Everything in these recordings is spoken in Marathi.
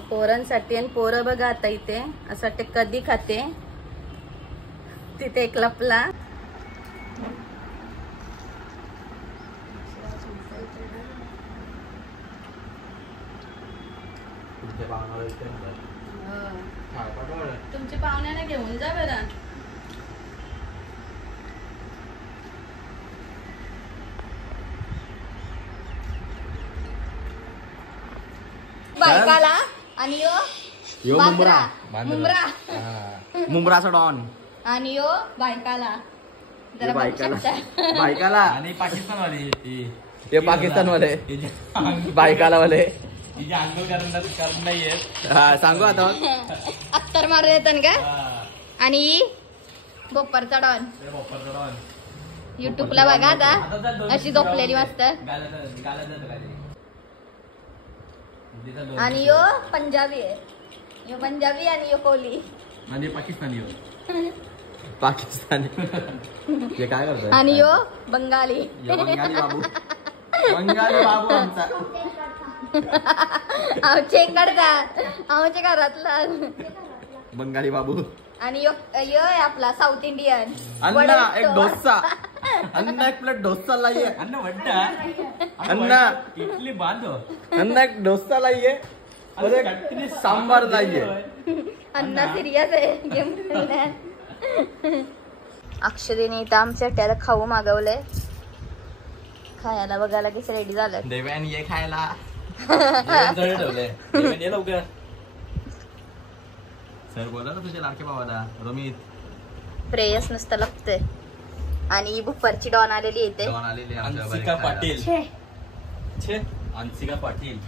आणि पोरांसाठी आणि पोरं बघा आता इथे असं वाटते कधी खाते तिथे एक लपला. तुमच्या पाहुण्याने घेऊन जा बरं. बायकाला आणि यो मुंब्रा मुंब्राचा डॉन आणि यो बायकाला जरा बायकाला आणि पाकिस्तानवाले ते पाकिस्तानवाले बायकाला वाले कारण नाहीये. सांगू आता अत्तर मारू येतात का. आणि बोपरचा डॉन युट्यूबला बघा आता अशी झोपलेली मस्त. आणि यो पंजाबी आहे. यो पंजाबी आणि यो कोहली म्हणजे पाकिस्तानी पाकिस्तानी हे काय करतोय. आणि यो बंगाली बंगाली बाबू आमचा आमच्या घरातला बंगाली बाबू. आणि यो आहे आपला साऊथ इंडियन. अन्ना एक डोसा अन्ना एक प्लेट डोसा लाइए. अन्न वड्डा अन्ना इडली बांधो. अन्ना एक डोसा लाइए और एक सांबार लाइए. अन्ना सिरियस आहे. अक्षरीने इथं आमच्या त्याला खाऊ मागवलंय. खायला बघायला की रेडी झालं. देव्यान ये खायला ठेवलंय लवकर. सर बोला ना तुझ्या लाडके भावाला रोमित. प्रेयस नुसतं लागतंय. आणि बुफरची डॉन आलेली येते. अंशिका पाटील. अंशिका पाटील.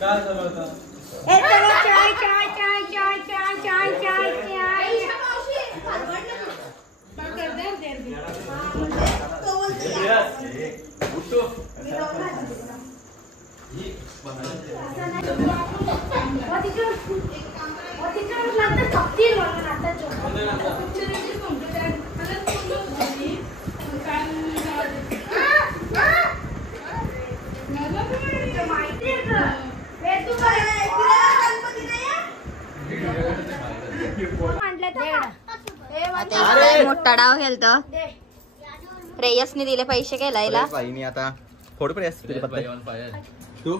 काय झालं होतं. मोठा डाव खेळतो. प्रेयसने दिले पैसे केलायला. आता फोड प्रेयस तू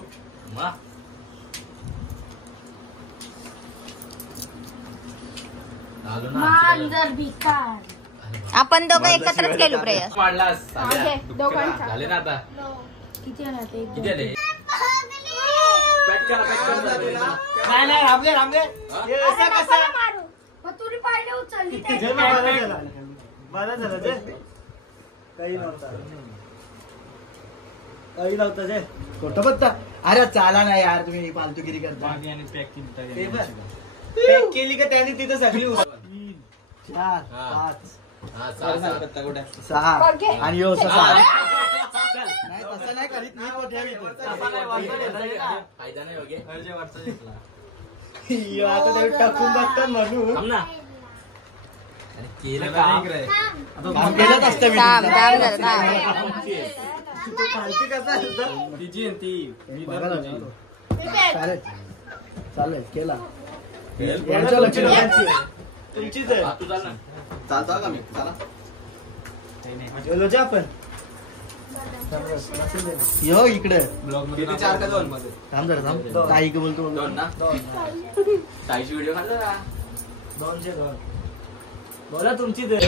आपण दोघं एकत्रच केलो प्रेयस. झाले ना आता. किती आले किती आले. काही नव्हतं जे खोटं बघता. अरे चाला ना यार तुम्ही फालतूगिरी करता. पॅक केली का त्याने तिथं सगळी 3 4 5 6 आणि यो 6. नाही तसं नाही करीत मी आता टाकून बघतात म्हणून. केलं काम काम केलंच असतं मी थांब तुमचं. थांब जरा थांब. तिची ती बघा जाऊ दे. चालेल चालेल केला यांच्या लक्षात तुमचीच आहे. तू चाल ना. चालतो का मी चला गेलो जे आपण यो इकडे ब्लॉग मध्ये 4 का 2 मध्ये थांब जरा थांब काही का बोलतो 2 ना 40 व्हिडिओ काढ जरा 202 बोला तुमचीच आहे.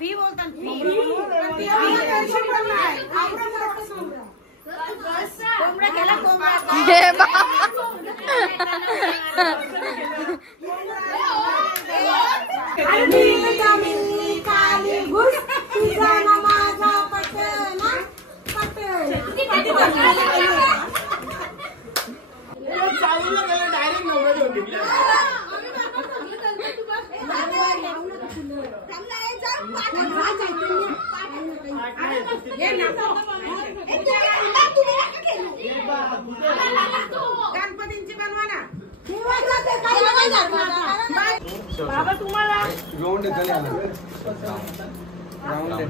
फी बोलतात गणपतींची बनवा ना बाबा तुम्हाला राऊंड झाले आला राऊंड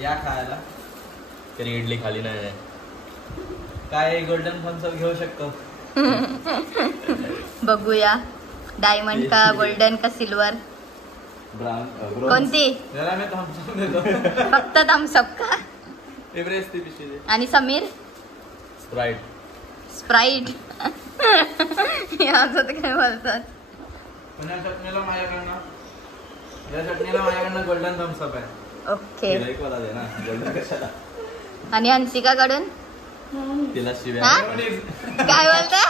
या खायला तरी इडली खाली नाही काय गोल्डन थम्सअप घेऊ शकतो बघूया डायमंड का गोल्डन का सिल्वर ब्राउन कोणती जरा मी थम्सअप देतो फक्त थम्सअप का एव्हरेस्ट ती पिशवी आणि समीर स्प्राइट स्प्राईट याचं काय बोलतात पण या चटणीला माझ्याकडनं गोल्डन थम्सअप आहे ओके तिला एक वाला दे ना गोल्डन कशाला आणि हंसिकाकडून तिला शिव्या हा? काय बोलता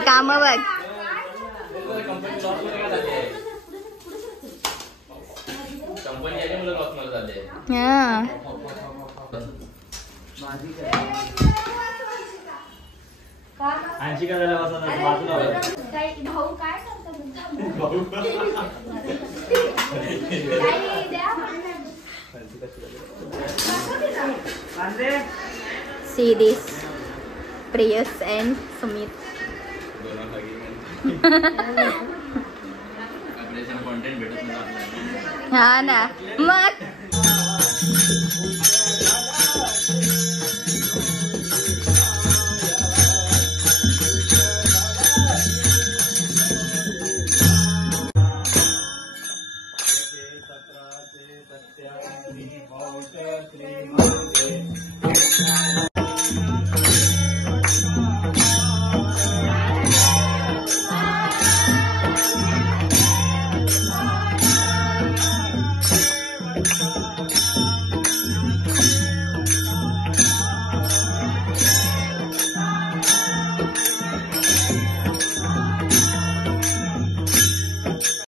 काम बघ कंपनी आली मुलं लॉस मला झाले हा आणखी काय झालं बाजूला भाऊ काय करता see this Priyas and Sumit content भेटत नाही हा ना मग